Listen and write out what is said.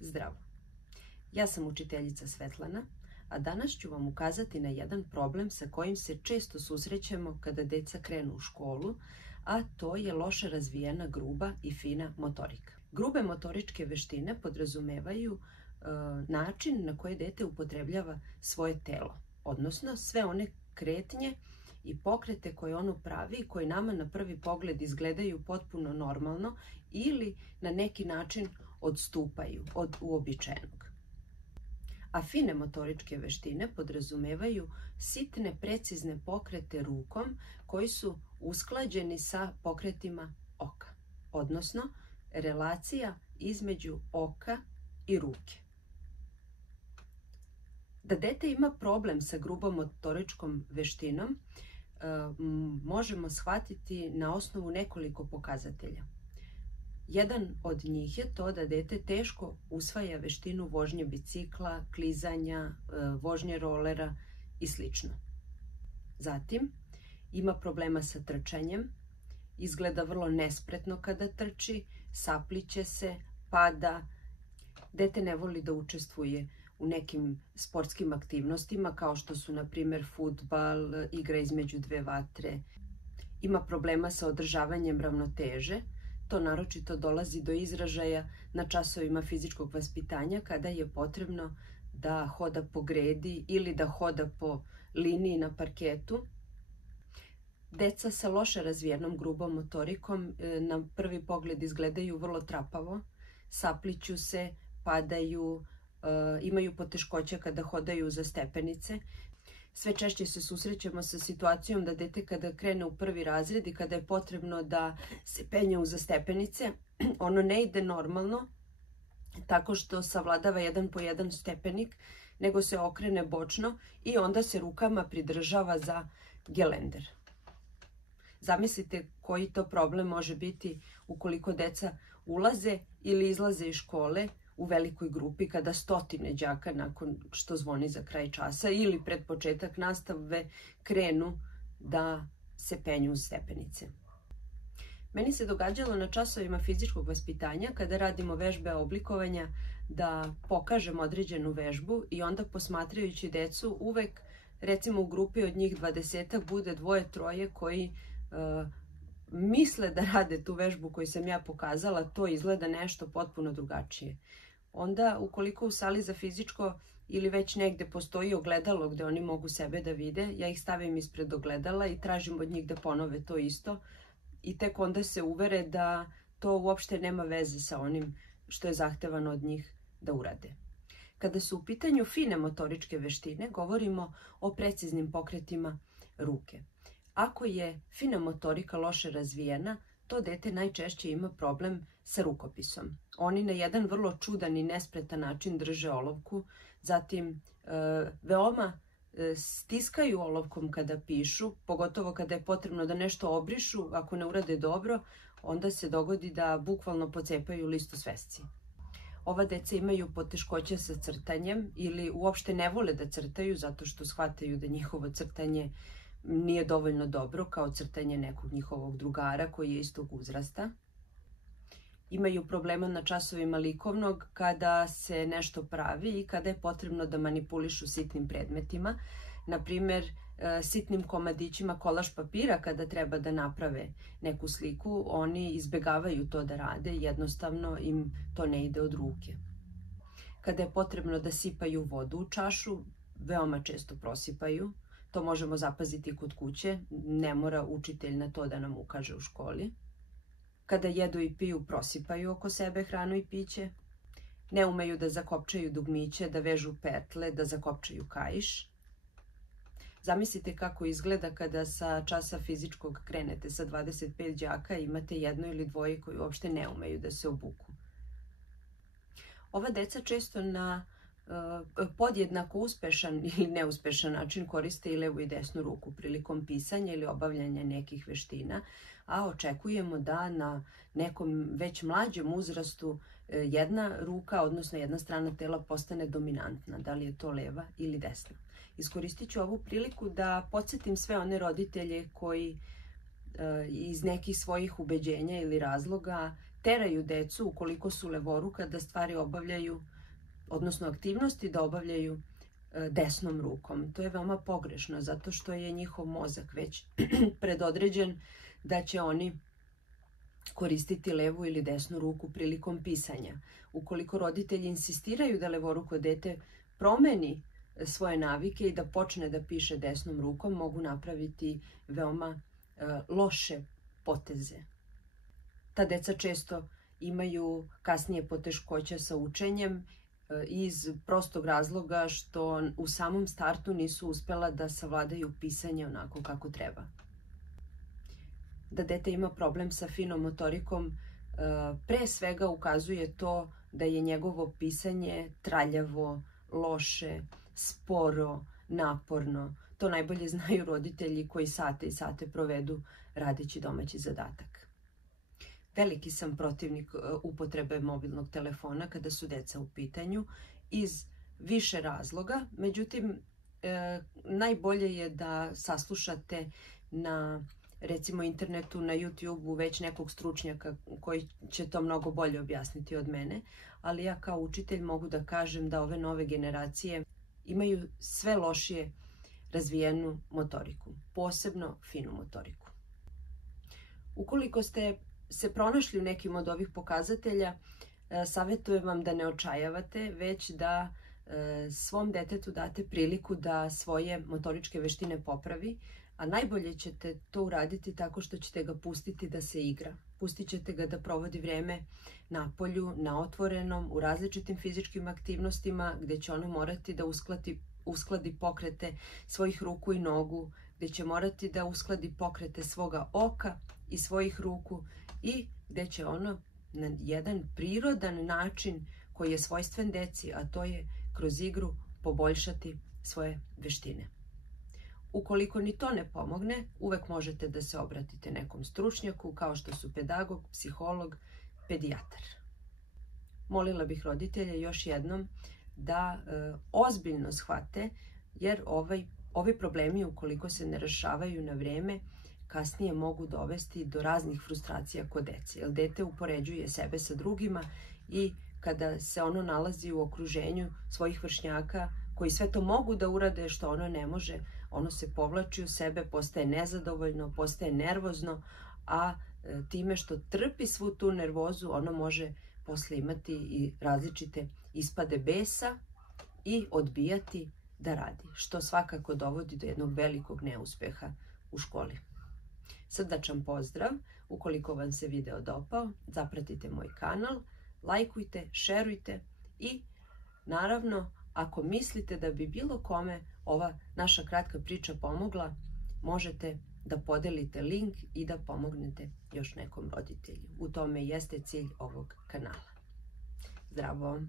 Zdravo! Ja sam učiteljica Svetlana, a danas ću vam ukazati na jedan problem sa kojim se često susrećemo kada deca krenu u školu, a to je loše razvijena gruba i fina motorika. Grube motoričke veštine podrazumevaju način na koji dete upotrebljava svoje telo, odnosno sve one kretnje i pokrete koje ono pravi i koji nama na prvi pogled izgledaju potpuno normalno ili na neki način odstupaju od uobičajenog. A fine motoričke veštine podrazumevaju sitne, precizne pokrete rukom koji su usklađeni sa pokretima oka, odnosno relacija između oka i ruke. Da dete ima problem sa grubom motoričkom veštinom možemo shvatiti na osnovu nekoliko pokazatelja. Jedan od njih je to da dete teško usvaja veštinu vožnje bicikla, klizanja, vožnje rolera i sl. Zatim, ima problema sa trčanjem, izgleda vrlo nespretno kada trči, sapliće se, pada. Dete ne voli da učestvuje u nekim sportskim aktivnostima kao što su na primjer fudbal, igra između dve vatre. Ima problema sa održavanjem ravnoteže. To naročito dolazi do izražaja na časovima fizičkog vaspitanja kada je potrebno da hoda po gredi ili da hoda po liniji na parketu. Deca sa loše razvijenom grubom motorikom na prvi pogled izgledaju vrlo trapavo, sapliću se, padaju, imaju poteškoća kada hodaju za stepenice. Sve češće se susrećemo sa situacijom da dete kada krene u prvi razred i kada je potrebno da se penje uza stepenice, ono ne ide normalno tako što savladava jedan po jedan stepenik, nego se okrene bočno i onda se rukama pridržava za gelender. Zamislite koji to problem može biti ukoliko deca ulaze ili izlaze iz škole u velikoj grupi kada stotine đaka nakon što zvoni za kraj časa ili pred početak nastave krenu da se penju uz stepenice. Meni se događalo na časovima fizičkog vaspitanja kada radimo vežbe oblikovanja da pokažem određenu vežbu i onda posmatrajući decu uvek recimo u grupi od njih 20 bude dvoje, troje koji misle da rade tu vežbu koju sam ja pokazala, to izgleda nešto potpuno drugačije. Onda, ukoliko u sali za fizičko ili već negde postoji ogledalo gde oni mogu sebe da vide, ja ih stavim ispred ogledala i tražim od njih da ponove to isto i tek onda se uvere da to uopšte nema veze sa onim što je zahtevano od njih da urade. Kada su u pitanju fine motoričke veštine, govorimo o preciznim pokretima ruke. Ako je fina motorika loše razvijena, to dete najčešće ima problem sa rukopisom. Oni na jedan vrlo čudan i nespretan način drže olovku, zatim veoma stiskaju olovkom kada pišu, pogotovo kada je potrebno da nešto obrišu, ako ne urade dobro, onda se dogodi da bukvalno pocepaju listu svesci. Ova deca imaju poteškoće sa crtanjem ili uopšte ne vole da crtaju zato što shvataju da njihovo crtanje nije dovoljno dobro kao crtanje nekog njihovog drugara koji je istog uzrasta. Imaju problema na časovima likovnog kada se nešto pravi i kada je potrebno da manipulišu sitnim predmetima. Na primjer, sitnim komadićima kolaž papira kada treba da naprave neku sliku, oni izbegavaju to da rade, jednostavno im to ne ide od ruke. Kada je potrebno da sipaju vodu u čašu, veoma često prosipaju. To možemo zapaziti kod kuće, ne mora učitelj na to da nam ukaže u školi. Kada jedu i piju, prosipaju oko sebe hranu i piće. Ne umeju da zakopčaju dugmiće, da vežu petle, da zakopčaju kaiš. Zamislite kako izgleda kada sa časa fizičkog krenete sa 25 đaka i imate jedno ili dvoje koji uopšte ne umeju da se obuku. Ova deca često na podjednako uspešan ili neuspešan način koriste i levu i desnu ruku prilikom pisanja ili obavljanja nekih veština, a očekujemo da na nekom već mlađem uzrastu jedna ruka, odnosno jedna strana tela postane dominantna, da li je to leva ili desna. Iskoristit ću ovu priliku da podsjetim sve one roditelje koji iz nekih svojih ubeđenja ili razloga teraju decu, ukoliko su levoruka, da stvari obavljaju, odnosno aktivnosti da obavljaju desnom rukom. To je veoma pogrešno, zato što je njihov mozak već predodređen da će oni koristiti levu ili desnu ruku prilikom pisanja. Ukoliko roditelji insistiraju da levoruko dete promeni svoje navike i da počne da piše desnom rukom, mogu napraviti veoma loše poteze. Ta deca često imaju kasnije poteškoća sa učenjem iz prostog razloga što u samom startu nisu uspela da savladaju pisanje onako kako treba. Da dete ima problem sa finom motorikom, pre svega ukazuje to da je njegovo pisanje traljavo, loše, sporo, naporno. To najbolje znaju roditelji koji sate i sate provedu radeći domaći zadatak. Veliki sam protivnik upotrebe mobilnog telefona kada su deca u pitanju iz više razloga. Međutim, najbolje je da saslušate na recimo internetu, na YouTubeu već nekog stručnjaka koji će to mnogo bolje objasniti od mene, ali ja kao učitelj mogu da kažem da ove nove generacije imaju sve lošije razvijenu motoriku, posebno finu motoriku. Ukoliko ste se pronašli u nekim od ovih pokazatelja, savjetujem vam da ne očajavate, već da svom detetu date priliku da svoje motoričke veštine popravi, a najbolje ćete to uraditi tako što ćete ga pustiti da se igra. Pustit ćete ga da provodi vreme na polju, na otvorenom, u različitim fizičkim aktivnostima gdje će ono morati da uskladi pokrete svojih ruku i nogu, gdje će morati da uskladi pokrete svoga oka i svojih ruku i gdje će ono na jedan prirodan način koji je svojstven deci, a to je kroz igru poboljšati svoje veštine. Ukoliko ni to ne pomogne, uvek možete da se obratite nekom stručnjaku kao što su pedagog, psiholog, pedijatar. Molila bih roditelje još jednom da ozbiljno shvate, jer ovi problemi, ukoliko se ne rešavaju na vreme, kasnije mogu dovesti do raznih frustracija kod dece. Jer dete upoređuje sebe sa drugima i kada se ono nalazi u okruženju svojih vršnjaka koji sve to mogu da urade što ono ne može, ono se povlači u sebe, postaje nezadovoljno, postaje nervozno, a time što trpi svu tu nervozu, ono može posle imati i različite ispade besa i odbijati da radi, što svakako dovodi do jednog velikog neuspeha u školi. Srdačan pozdrav, ukoliko vam se video dopao, zapratite moj kanal, lajkujte, šerujte i naravno, ako mislite da bi bilo kome ova naša kratka priča pomogla, možete da podelite link i da pomognete još nekom roditelju. U tome jeste cilj ovog kanala. Zdravo!